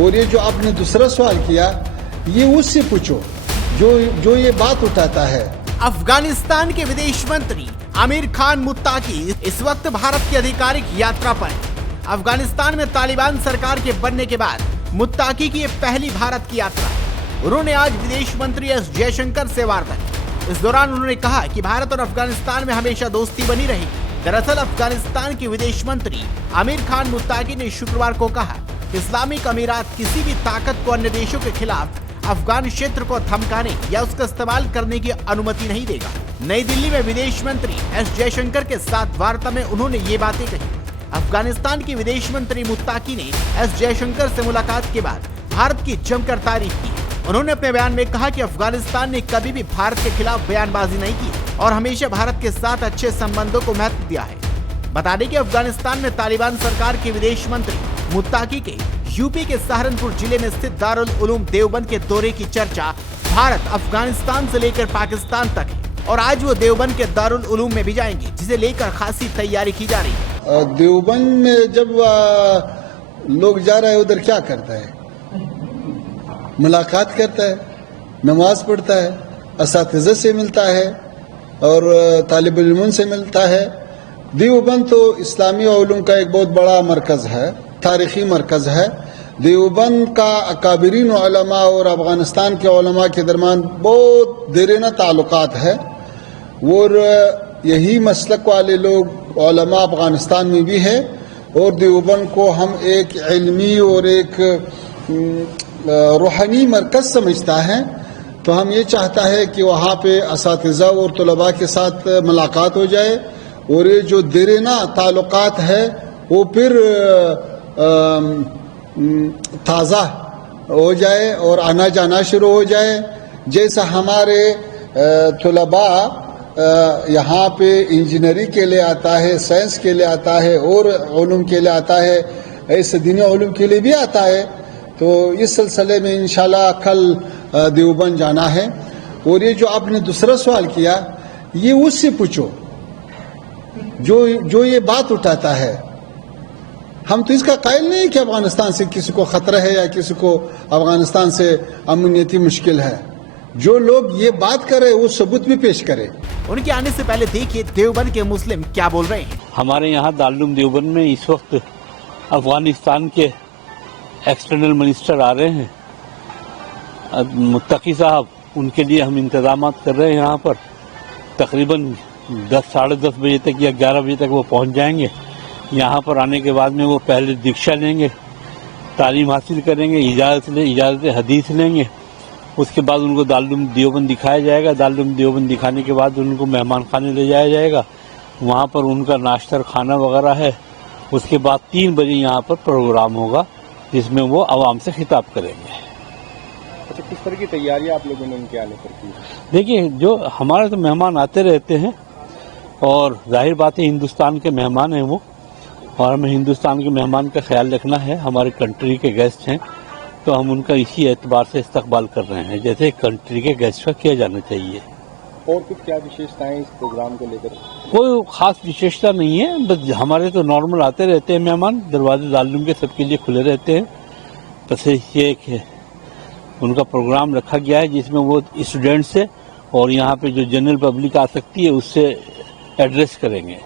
اور یہ جو آپ نے دوسرا سوال کیا یہ اس سے پوچھو جو یہ بات اٹھاتا ہے. افغانستان کے विदेश मंत्री आमिर खान मुत्ताकी इस वक्त भारत की आधिकारिक यात्रा पर है. अफगानिस्तान में तालिबान सरकार के बनने के बाद मुत्ताकी की ये पहली भारत की यात्रा है. उन्होंने आज विदेश मंत्री एस जयशंकर से वार्ता की. इस दौरान उन्होंने कहा कि भारत और अफगानिस्तान में हमेशा दोस्ती बनी रहेगी. दरअसल अफगानिस्तान के विदेश मंत्री आमिर खान मुत्ताकी ने शुक्रवार को कहा कि इस्लामिक अमीरात किसी भी ताकत को अन्य देशों के खिलाफ अफगान क्षेत्र को धमकाने या उसका इस्तेमाल करने की अनुमति नहीं देगा. नई दिल्ली में विदेश मंत्री एस जयशंकर के साथ वार्ता में उन्होंने ये बातें कही. अफगानिस्तान के विदेश मंत्री मुत्ताकी ने एस जयशंकर से मुलाकात के बाद भारत की जमकर तारीफ की. उन्होंने अपने बयान में कहा कि अफगानिस्तान ने कभी भी भारत के खिलाफ बयानबाजी नहीं की और हमेशा भारत के साथ अच्छे संबंधों को महत्व दिया है. बता दें कि अफगानिस्तान में तालिबान सरकार के विदेश मंत्री मुत्ताकी के यूपी के सहारनपुर जिले में स्थित दारुल उलूम देवबंद के दौरे की चर्चा भारत अफगानिस्तान से लेकर पाकिस्तान तक है और आज वो देवबंद के दारुल उलूम में भी जाएंगे, जिसे लेकर खासी तैयारी की जा रही है. देवबंद में जब लोग जा रहे हैं उधर क्या करता है? मुलाकात करता है, नमाज पढ़ता है, असातिज़ा से मिलता है और तालिब इल्म से मिलता है. देवबंद तो इस्लामी उलूम का एक बहुत बड़ा मरकज़ है, तारीख़ी मरकज़ है. देवबंद का अकाबरीन उलमा और अफ़गानिस्तान के उलमा के दरमियान बहुत देरीना ताल्लुकात है और यही मसलक वाले लोग उलमा अफ़गानिस्तान में भी है और देवबंद को हम एक इल्मी और एक रूहानी मरकज़ समझता है. तो हम ये चाहता है कि वहाँ पे असातिज़ा और तलबा के साथ मुलाकात हो जाए और ये जो देरीना ताल्लुकात है वो फिर ताज़ा हो जाए और आना जाना शुरू हो जाए. जैसा हमारे तलबा यहाँ पे इंजीनियरिंग के लिए आता है, साइंस के लिए आता है और उलूम के लिए आता है, ऐसे दीनी उलूम के लिए भी आता है. तो इस सिलसिले में इंशाल्लाह कल देवबंद जाना है. और ये जो आपने दूसरा सवाल किया ये उससे पूछो जो ये बात उठाता है. हम तो इसका कायल नहीं कि अफगानिस्तान से किसी को खतरा है या किसी को अफगानिस्तान से अमनीती मुश्किल है. जो लोग ये बात करे वो सबूत भी पेश करे. उनके आने से पहले देखिए देवबंद के मुस्लिम क्या बोल रहे हैं. हमारे यहाँ दारुल देवबंद में इस वक्त अफगानिस्तान के एक्सटर्नल मिनिस्टर आ रहे हैं, मुत्ताकी साहब. उनके लिए हम इंतजाम कर रहे हैं. यहाँ पर तकरीबन 10 साढ़े 10 बजे तक या 11 बजे तक वो पहुँच जाएंगे. यहाँ पर आने के बाद में वो पहले दीक्षा लेंगे, तालीम हासिल करेंगे, इजाज़त हदीस लेंगे. उसके बाद उनको दारुल देवबंद दिखाया जाएगा. दारुल देवबंद दिखाने के बाद उनको मेहमान खाने ले जाया जाएगा. वहाँ पर उनका नाश्ता और खाना वगैरह है. उसके बाद 3 बजे यहाँ पर प्रोग्राम होगा जिसमें वो आवाम से खिताब करेंगे. अच्छा, किस तरह की तैयारियां आप लोगों ने उनके आने पर की? देखिए, जो हमारे तो मेहमान आते रहते हैं और जाहिर बात है हिंदुस्तान के मेहमान हैं वो, और हमें हिंदुस्तान के मेहमान का ख्याल रखना है. हमारे कंट्री के गेस्ट हैं तो हम उनका इसी एतबार से इस्तकबाल कर रहे हैं जैसे कंट्री के गेस्ट का किया जाना चाहिए. और कुछ क्या विशेषताएं इस प्रोग्राम को लेकर? कोई खास विशेषता नहीं है, बस हमारे तो नॉर्मल आते रहते हैं मेहमान. दरवाजे दारुल के सबके लिए खुले रहते हैं. बस ये एक उनका प्रोग्राम रखा गया है जिसमें वो स्टूडेंट से और यहाँ पे जो जनरल पब्लिक आ सकती है उससे एड्रेस करेंगे.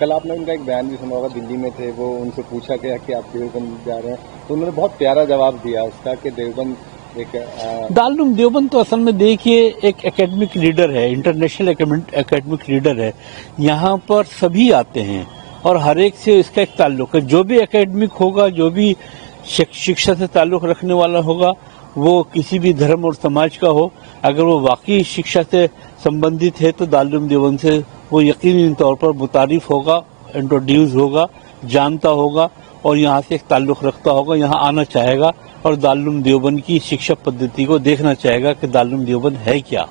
कल आपने उनका एक बयान भी सुना होगा, दिल्ली में थे वो, उनसे पूछा गया कि आप देवबंद जा रहे हैं तो उन्होंने बहुत प्यारा जवाब दिया उसका कि देवबंद एक दारुल देवबंद तो असल में देखिए एक एकेडमिक लीडर है, इंटरनेशनल एकेडमिक लीडर है. यहाँ पर सभी आते हैं और हर एक से इसका एक ताल्लुक है. जो भी एकेडमिक होगा, जो भी शिक्षा से ताल्लुक रखने वाला होगा, वो किसी भी धर्म और समाज का हो, अगर वो वाकई शिक्षा से संबंधित है तो दारुल देवबंद से वो यकीनी तौर पर मुतारिफ होगा, इंट्रोड्यूस होगा, जानता होगा और यहाँ से एक ताल्लुक रखता होगा, यहाँ आना चाहेगा और दारुल देवबंद की शिक्षा पद्धति को देखना चाहेगा कि दारुल देवबंद है क्या.